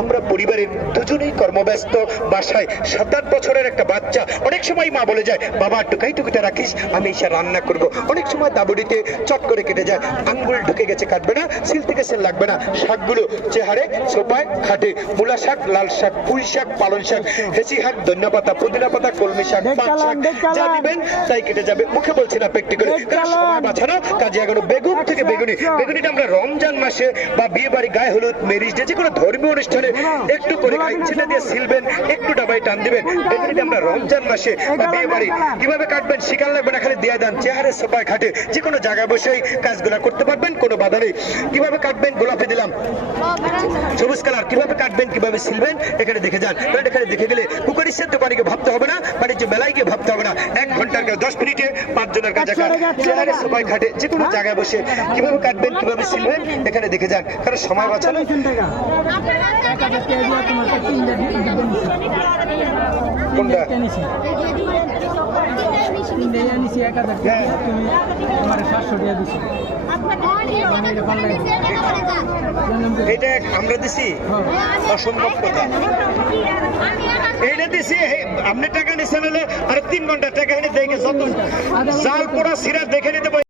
আমরা পরিবারের দুজনেই কর্মব্যস্ত, বাসায় 7-8 বছরের একটা বাচ্চা। অনেক সময় মা বলে যায়, বাবা টুকাই টুকিটা রাখিস, আমি এসে রান্না করব। অনেক সময় দাবুড়িতে চট করে কেটে যায়, আঙ্গুল ঢুকে গেছে, কাটবে না, সিল থেকে সেল লাগবে না। শাকগুলো চেহারে সোপায় খাটে, মূলা শাক, লাল শাক, পুঁই শাক, পালং শাক, হেঁচি শাক, ধনিয়া পাতা, পুদিনা পাতা, কলমি শাক, পাঁচ শাক, যা দিবেন তাই কেটে যাবে। মুখে বলছি না, প্র্যাকটিক্যালি, কারণ সময় বাঁচানো কাজে এগোনো। বেগুন থেকে বেগুনিটা আমরা রমজান মাসে বা বিয়ে বাড়ি, গায়ে হলুদ, ম্যারেজ ডে, যে কোনো ধর্মীয় অনুষ্ঠানে একটু করে খাই, ছেলে দিয়ে সিলবেন, একটু ডাবায় টান দিবেন। বেগুনিটা আমরা রমজান মাসে বা বিয়ে বাড়ি কিভাবে কাটবেন শিকার লাগবে না, খালি দিয়ে দেন, চেহারে সোপায় খাটে, যে কোনো জায়গায় বসেই কাজগুলা করতে পারবেন, কোনো বাধা নেই। কিভাবে কাটবেন, গোলাপি দিলাম, সবুজ কালার, কিভাবে কাটবেন, কিভাবে সিলবেন, এখানে দেখে যান। এখানে দেখে গেলে কুকারি সেদ্ধ পানিকে ভাবতে হবে না, বাণিজ্য মেলায় গিয়ে ভাবতে হবে না। 1 ঘন্টার কাজ 10 মিনিটে 5 জনের কাজ, চেহারে সোপায় খাটে, যে কোনো জায়গায় বসে কিভাবে কাটবেন, কিভাবে সিলবেন, এখানে দেখে যান। কারণ সময় বাঁচানো। কোনটা? এটা আমরা দিছি, অসম্ভব কথা। এইটা দিছি, আপনি টাকা নিচ্ছেন হলে আর 3 ঘন্টা টাকা এনে দেখে যত জাল পোড়া সিরা দেখে নিতে পারি।